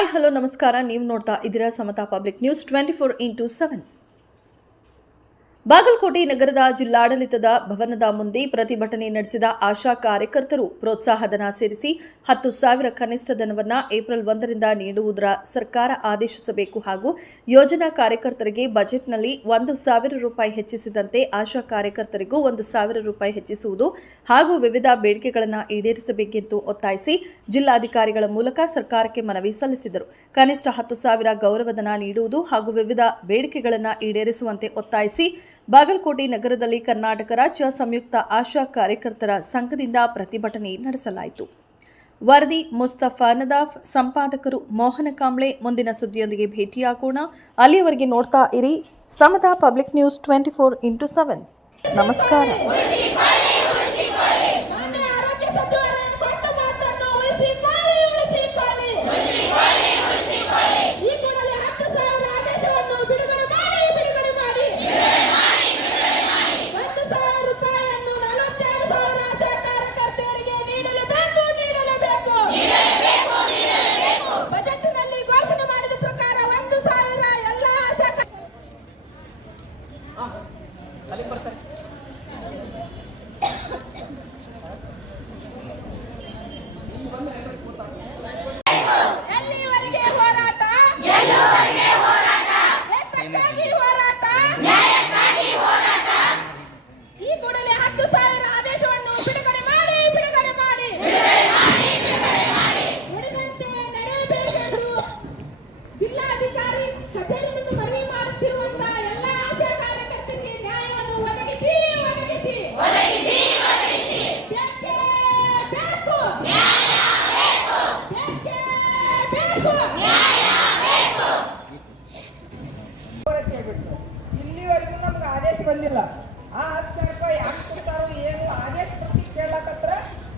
Hi hello ನಮಸ್ಕಾರ. ನೀವು ನೋಡ್ತಾ ಇದ್ದೀರಾ ಸಮತಾ ಪಬ್ಲಿಕ್ ನ್ಯೂಸ್ 24x7. ಬಾಗಲಕೋಟೆ ನಗರದ ಜಿಲ್ಲಾಡಳಿತದ ಭವನದ ಮುಂದೆ ಪ್ರತಿಭಟನೆ ನಡೆಸಿದ ಆಶಾ ಕಾರ್ಯಕರ್ತರು ಪ್ರೋತ್ಸಾಹಧನ ಸೇರಿಸಿ 10,000 ಕನಿಷ್ಠ ಧನವನ್ನು ಏಪ್ರಿಲ್ 1ರಿಂದ ನೀಡುವುದರ ಸರ್ಕಾರ ಆದೇಶಿಸಬೇಕು ಹಾಗೂ ಯೋಜನಾ ಕಾರ್ಯಕರ್ತರಿಗೆ ಬಜೆಟ್ನಲ್ಲಿ 1,000 ರೂಪಾಯಿ ಹೆಚ್ಚಿಸಿದಂತೆ ಆಶಾ ಕಾರ್ಯಕರ್ತರಿಗೂ 1,000 ರೂಪಾಯಿ ಹೆಚ್ಚಿಸುವುದು ಹಾಗೂ ವಿವಿಧ ಬೇಡಿಕೆಗಳನ್ನು ಈಡೇರಿಸಬೇಕೆಂದು ಒತ್ತಾಯಿಸಿ ಜಿಲ್ಲಾಧಿಕಾರಿಗಳ ಮೂಲಕ ಸರ್ಕಾರಕ್ಕೆ ಮನವಿ ಸಲ್ಲಿಸಿದರು. ಕನಿಷ್ಠ 10,000 ಗೌರವಧನ ನೀಡುವುದು ಹಾಗೂ ವಿವಿಧ ಬೇಡಿಕೆಗಳನ್ನು ಈಡೇರಿಸುವಂತೆ ಒತ್ತಾಯಿಸಿ ಬಾಗಲಕೋಟೆ ನಗರದಲ್ಲಿ ಕರ್ನಾಟಕ ರಾಜ್ಯ ಸಂಯುಕ್ತ ಆಶಾ ಕಾರ್ಯಕರ್ತರ ಸಂಘದಿಂದ ಪ್ರತಿಭಟನೆ ನಡೆಸಲಾಯಿತು. ವರದಿ ಮುಸ್ತಫಾ ನದಾಫ್, ಸಂಪಾದಕರು ಮೋಹನ ಕಾಂಬ್ಳೆ. ಮುಂದಿನ ಸುದ್ದಿಯೊಂದಿಗೆ ಭೇಟಿಯಾಗೋಣ. ಅಲ್ಲಿಯವರೆಗೆ ನೋಡ್ತಾ ಇರಿ ಸಮತಾ ಪಬ್ಲಿಕ್ ನ್ಯೂಸ್ 24x7. ನಮಸ್ಕಾರ. ಇಲ್ಲಿವರೆಗೂ ನಮ್ಗೆ ಆದೇಶ ಬಂದಿಲ್ಲ. ಆ 10,000 ರೂಪಾಯಿ ಯಾಕೆ ಕೊಡ್ತಾರೋ ಏನು ಆದೇಶ ಪ್ರತಿ ಕೇಳಕತ್ರ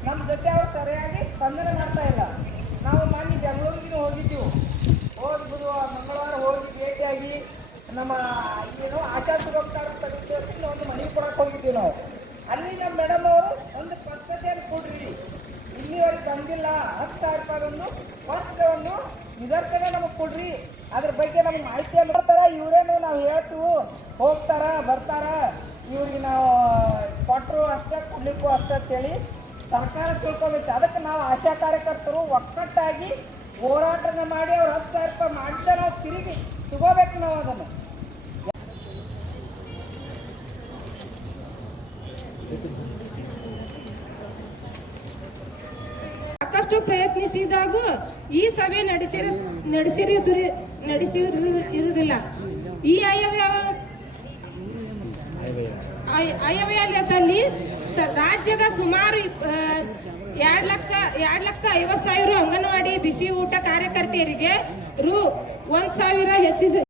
ನಮ್ಮ ಜೊತೆ ಅವ್ರು ಸರಿಯಾಗಿ ಸ್ಪಂದನೆ ಮಾಡ್ತಾ ಇಲ್ಲ. ನಾವು ಮೊನ್ನೆ ಬೆಂಗಳೂರಿಗೆ ಹೋಗಿದ್ದೀವಿ. ಮಂಗಳವಾರ ಹೋಗಿ ಭೇಟಿಯಾಗಿ ನಮ್ಮ ಏನು ಆಶಾ ಸುರಕ್ಷಾರ ಒಂದು ಮನವಿ ಕೊಡಕ್ಕೆ ಹೋಗಿದ್ದೀವಿ ನಾವು. ಅಲ್ಲಿ ನಮ್ಮ ಮೇಡಮ್ ಅವರು ಒಂದು ಪದ್ಧತಿಯನ್ನು ಕೊಡ್ರಿ, ಇಲ್ಲಿವರೆಗೆ ಬಂದಿಲ್ಲ 10,000 ರೂಪಾಯಿ ವರ್ಷವನ್ನು ನಿದರ್ಶನ ನಮಗೆ ಕೊಡ್ರಿ, ಅದ್ರ ಬಗ್ಗೆ ನಮ್ಗೆ ಮಾಹಿತಿಯನ್ನು ಕೊಡ್ತಾರೆ. ಇವರೇನು ನಾವು ಹೇಳ್ತೀವಿ ಹೋಗ್ತಾರ ಬರ್ತಾರ, ಇವ್ರಿಗೆ ನಾವು ಕೊಟ್ಟರು ಅಷ್ಟೇ ಕೊಡ್ಲಿಕ್ಕೂ ಅಷ್ಟೇ ಅಂತೇಳಿ ಸರ್ಕಾರ ತಿಳ್ಕೊಬೇಕು. ಅದಕ್ಕೆ ನಾವು ಆಶಾ ಕಾರ್ಯಕರ್ತರು ಒಕ್ಕಟ್ಟಾಗಿ ಹೋರಾಟನ ಮಾಡಿ ಅವ್ರು 10,000 ರೂಪಾಯಿ ಮಾಡಿದ್ರೆ ನಾವು ತಿರುಗಿ ತಗೋಬೇಕು. ನಾವು ಅದನ್ನು ಸಾಕಷ್ಟು ಪ್ರಯತ್ನಿಸಿದಾಗ ಈ ಸಭೆ ನಡೆಸಿರುವುದಿಲ್ಲ. ಈ ಆಯವ್ಯಯದಲ್ಲಿ ರಾಜ್ಯದ ಸುಮಾರು 2,50,000 ಅಂಗನವಾಡಿ ಬಿಸಿ ಊಟ ಕಾರ್ಯಕರ್ತೆಯರಿಗೆ ರೂ 1,000 ಹೆಚ್ಚಿದೆ.